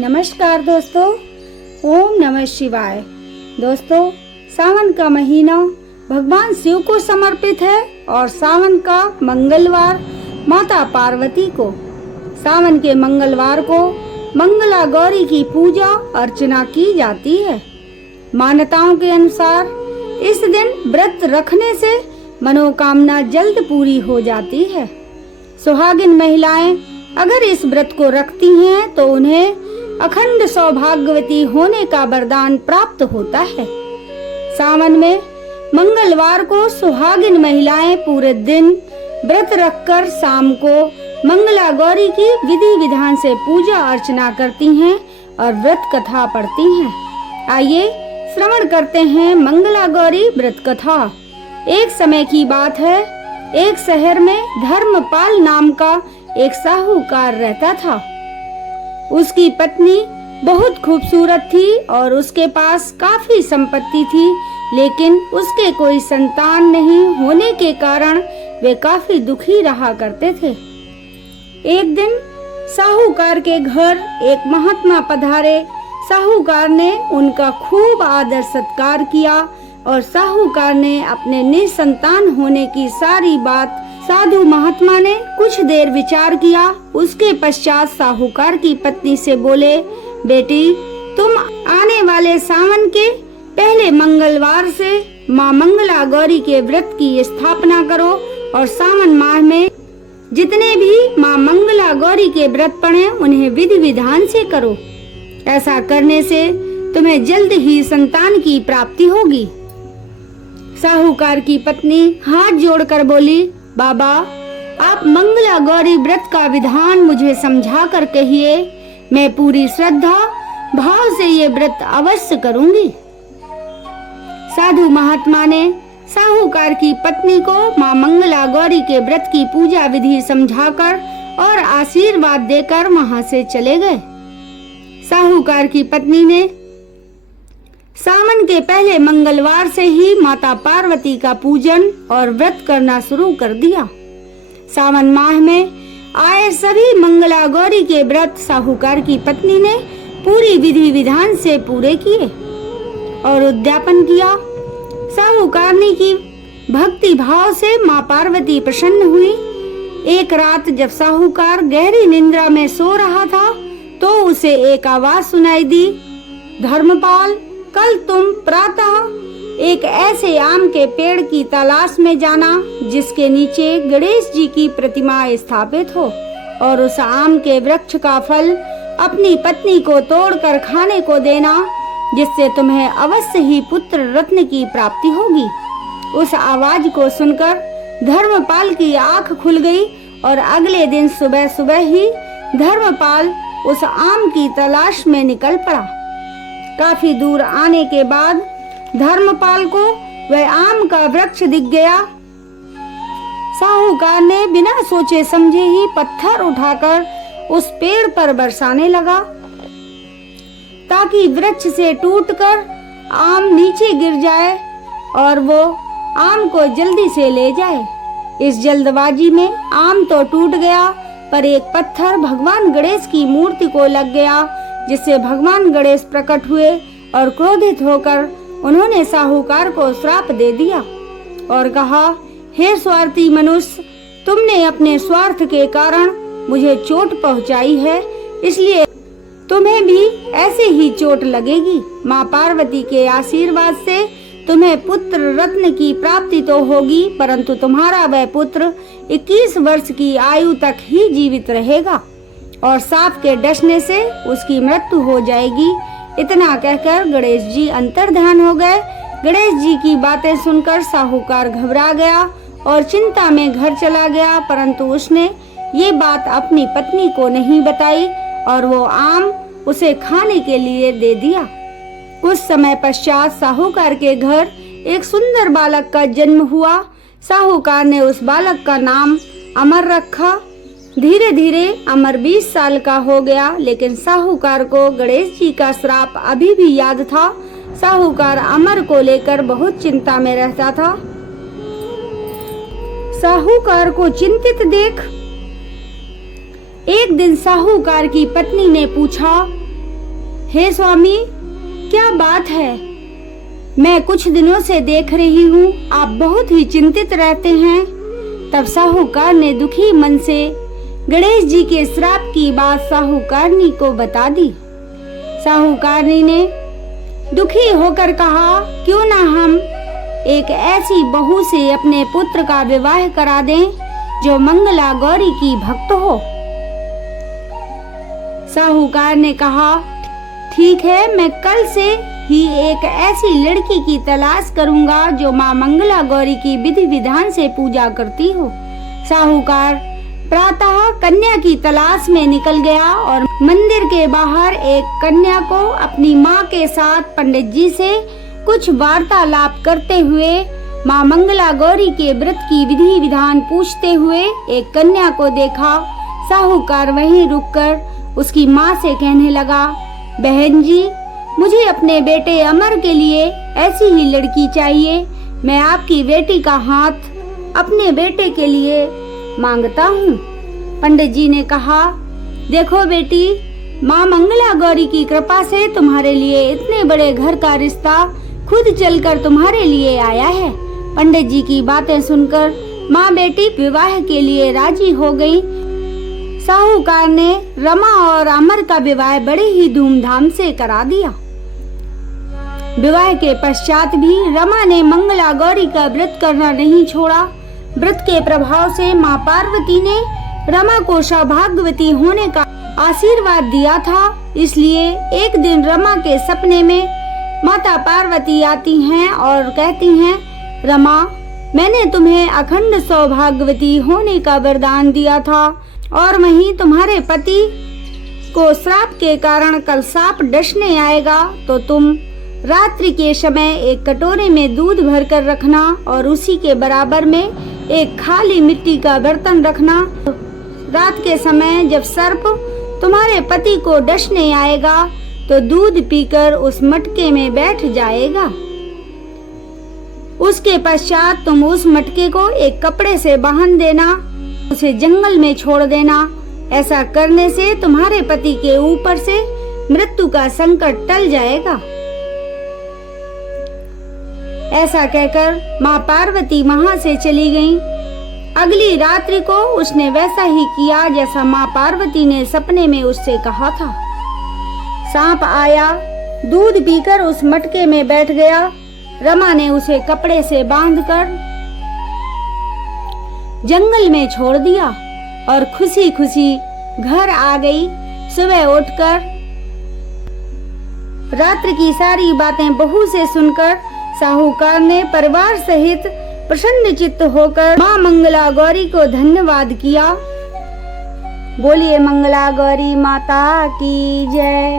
नमस्कार दोस्तों, ओम नमः शिवाय। दोस्तों, सावन का महीना भगवान शिव को समर्पित है और सावन का मंगलवार माता पार्वती को। सावन के मंगलवार को मंगला गौरी की पूजा अर्चना की जाती है। मान्यताओं के अनुसार इस दिन व्रत रखने से मनोकामना जल्द पूरी हो जाती है। सुहागिन महिलाएं अगर इस व्रत को रखती हैं तो उन्हें अखंड सौभाग्यवती होने का वरदान प्राप्त होता है। सावन में मंगलवार को सुहागिन महिलाएं पूरे दिन व्रत रखकर शाम को मंगला गौरी की विधि विधान से पूजा अर्चना करती हैं और व्रत कथा पढ़ती हैं। आइए श्रवण करते हैं मंगला गौरी व्रत कथा। एक समय की बात है, एक शहर में धर्मपाल नाम का एक साहूकार रहता था। उसकी पत्नी बहुत खूबसूरत थी और उसके पास काफी संपत्ति थी, लेकिन उसके कोई संतान नहीं होने के कारण वे काफी दुखी रहा करते थे। एक दिन साहूकार के घर एक महात्मा पधारे। साहूकार ने उनका खूब आदर सत्कार किया और साहूकार ने अपने निसंतान होने की सारी बात साधु महात्मा ने कुछ देर विचार किया। उसके पश्चात साहूकार की पत्नी से बोले, बेटी, तुम आने वाले सावन के पहले मंगलवार से माँ मंगला गौरी के व्रत की स्थापना करो और सावन माह में जितने भी माँ मंगला गौरी के व्रत पड़े उन्हें विधि विधान से करो। ऐसा करने से तुम्हें जल्द ही संतान की प्राप्ति होगी। साहूकार की पत्नी हाथ जोड़कर बोली, बाबा, आप मंगला गौरी व्रत का विधान मुझे समझा कर कहिए। मैं पूरी श्रद्धा भाव से ये व्रत अवश्य करूंगी। साधु महात्मा ने साहूकार की पत्नी को माँ मंगला गौरी के व्रत की पूजा विधि समझाकर और आशीर्वाद देकर वहां से चले गए। साहूकार की पत्नी ने सावन के पहले मंगलवार से ही माता पार्वती का पूजन और व्रत करना शुरू कर दिया। सावन माह में आए सभी मंगला गौरी के व्रत साहूकार की पत्नी ने पूरी विधि विधान से पूरे किए और उद्यापन किया। साहूकारनी की भक्ति भाव से माँ पार्वती प्रसन्न हुई। एक रात जब साहूकार गहरी निद्रा में सो रहा था तो उसे एक आवाज सुनाई दी, धर्मपाल, कल तुम प्रातः एक ऐसे आम के पेड़ की तलाश में जाना जिसके नीचे गणेश जी की प्रतिमा स्थापित हो और उस आम के वृक्ष का फल अपनी पत्नी को तोड़कर खाने को देना, जिससे तुम्हें अवश्य ही पुत्र रत्न की प्राप्ति होगी। उस आवाज को सुनकर धर्मपाल की आंख खुल गई और अगले दिन सुबह सुबह ही धर्मपाल उस आम की तलाश में निकल पड़ा। काफी दूर आने के बाद धर्मपाल को वह आम का वृक्ष दिख गया। साहूकार ने बिना सोचे समझे ही पत्थर उठाकर उस पेड़ पर बरसाने लगा ताकि वृक्ष से टूटकर आम नीचे गिर जाए और वो आम को जल्दी से ले जाए। इस जल्दबाजी में आम तो टूट गया, पर एक पत्थर भगवान गणेश की मूर्ति को लग गया, जिससे भगवान गणेश प्रकट हुए और क्रोधित होकर उन्होंने साहूकार को श्राप दे दिया और कहा, हे स्वार्थी मनुष्य, तुमने अपने स्वार्थ के कारण मुझे चोट पहुंचाई है, इसलिए तुम्हें भी ऐसे ही चोट लगेगी। माँ पार्वती के आशीर्वाद से तुम्हें पुत्र रत्न की प्राप्ति तो होगी, परंतु तुम्हारा वह पुत्र 21 वर्ष की आयु तक ही जीवित रहेगा और सांप के डसने से उसकी मृत्यु हो जाएगी। इतना कहकर गणेश जी अंतर्ध्यान हो गए। गणेश जी की बातें सुनकर साहूकार घबरा गया और चिंता में घर चला गया, परंतु उसने ये बात अपनी पत्नी को नहीं बताई और वो आम उसे खाने के लिए दे दिया। कुछ समय पश्चात साहूकार के घर एक सुंदर बालक का जन्म हुआ। साहूकार ने उस बालक का नाम अमर रखा। धीरे धीरे अमर 20 साल का हो गया, लेकिन साहूकार को गणेश जी का श्राप अभी भी याद था। साहूकार अमर को लेकर बहुत चिंता में रहता था। साहूकार को चिंतित देख एक दिन साहूकार की पत्नी ने पूछा, हे स्वामी, क्या बात है? मैं कुछ दिनों से देख रही हूँ आप बहुत ही चिंतित रहते हैं। तब साहूकार ने दुखी मन से गणेश जी के श्राप की बात साहूकारनी को बता दी। साहूकारनी ने दुखी होकर कहा, क्यों ना हम एक ऐसी बहू से अपने पुत्र का विवाह करा दें जो मंगला गौरी की भक्त हो। साहूकार ने कहा, ठीक है, मैं कल से ही एक ऐसी लड़की की तलाश करूंगा जो माँ मंगला गौरी की विधि विधान से पूजा करती हो। साहूकार प्रातः कन्या की तलाश में निकल गया और मंदिर के बाहर एक कन्या को अपनी माँ के साथ पंडित जी से कुछ वार्तालाप करते हुए माँ मंगला गौरी के व्रत की विधि विधान पूछते हुए एक कन्या को देखा। साहूकार वहीं रुककर उसकी माँ से कहने लगा, बहन जी, मुझे अपने बेटे अमर के लिए ऐसी ही लड़की चाहिए। मैं आपकी बेटी का हाथ अपने बेटे के लिए मांगता हूँ। पंडित जी ने कहा, देखो बेटी, माँ मंगला गौरी की कृपा से तुम्हारे लिए इतने बड़े घर का रिश्ता खुद चलकर तुम्हारे लिए आया है। पंडित जी की बातें सुनकर माँ बेटी विवाह के लिए राजी हो गई। साहूकार ने रमा और अमर का विवाह बड़े ही धूमधाम से करा दिया। विवाह के पश्चात भी रमा ने मंगला गौरी का व्रत करना नहीं छोड़ा। व्रत के प्रभाव से माँ पार्वती ने रमा को सौभाग्यवती होने का आशीर्वाद दिया था। इसलिए एक दिन रमा के सपने में माता पार्वती आती हैं और कहती हैं, रमा, मैंने तुम्हें अखंड सौभाग्यवती होने का वरदान दिया था और वहीं तुम्हारे पति को श्राप के कारण कल सांप डसने आएगा, तो तुम रात्रि के समय एक कटोरे में दूध भरकर रखना और उसी के बराबर में एक खाली मिट्टी का बर्तन रखना। रात के समय जब सर्प तुम्हारे पति को डसने आएगा तो दूध पीकर उस मटके में बैठ जाएगा। उसके पश्चात तुम उस मटके को एक कपड़े से बांध देना, उसे जंगल में छोड़ देना। ऐसा करने से तुम्हारे पति के ऊपर से मृत्यु का संकट टल जाएगा। ऐसा कहकर माँ पार्वती वहां से चली गईं। अगली रात्रि को उसने वैसा ही किया जैसा माँ पार्वती ने सपने में उससे कहा था। सांप आया, दूध पीकर उस मटके में बैठ गया। रमा ने उसे कपड़े से बांधकर जंगल में छोड़ दिया और खुशी खुशी घर आ गई। सुबह उठकर रात्रि की सारी बातें बहू से सुनकर साहूकार ने परिवार सहित प्रसन्न चित्त होकर माँ मंगला गौरी को धन्यवाद किया। बोलिए मंगला गौरी माता की जय।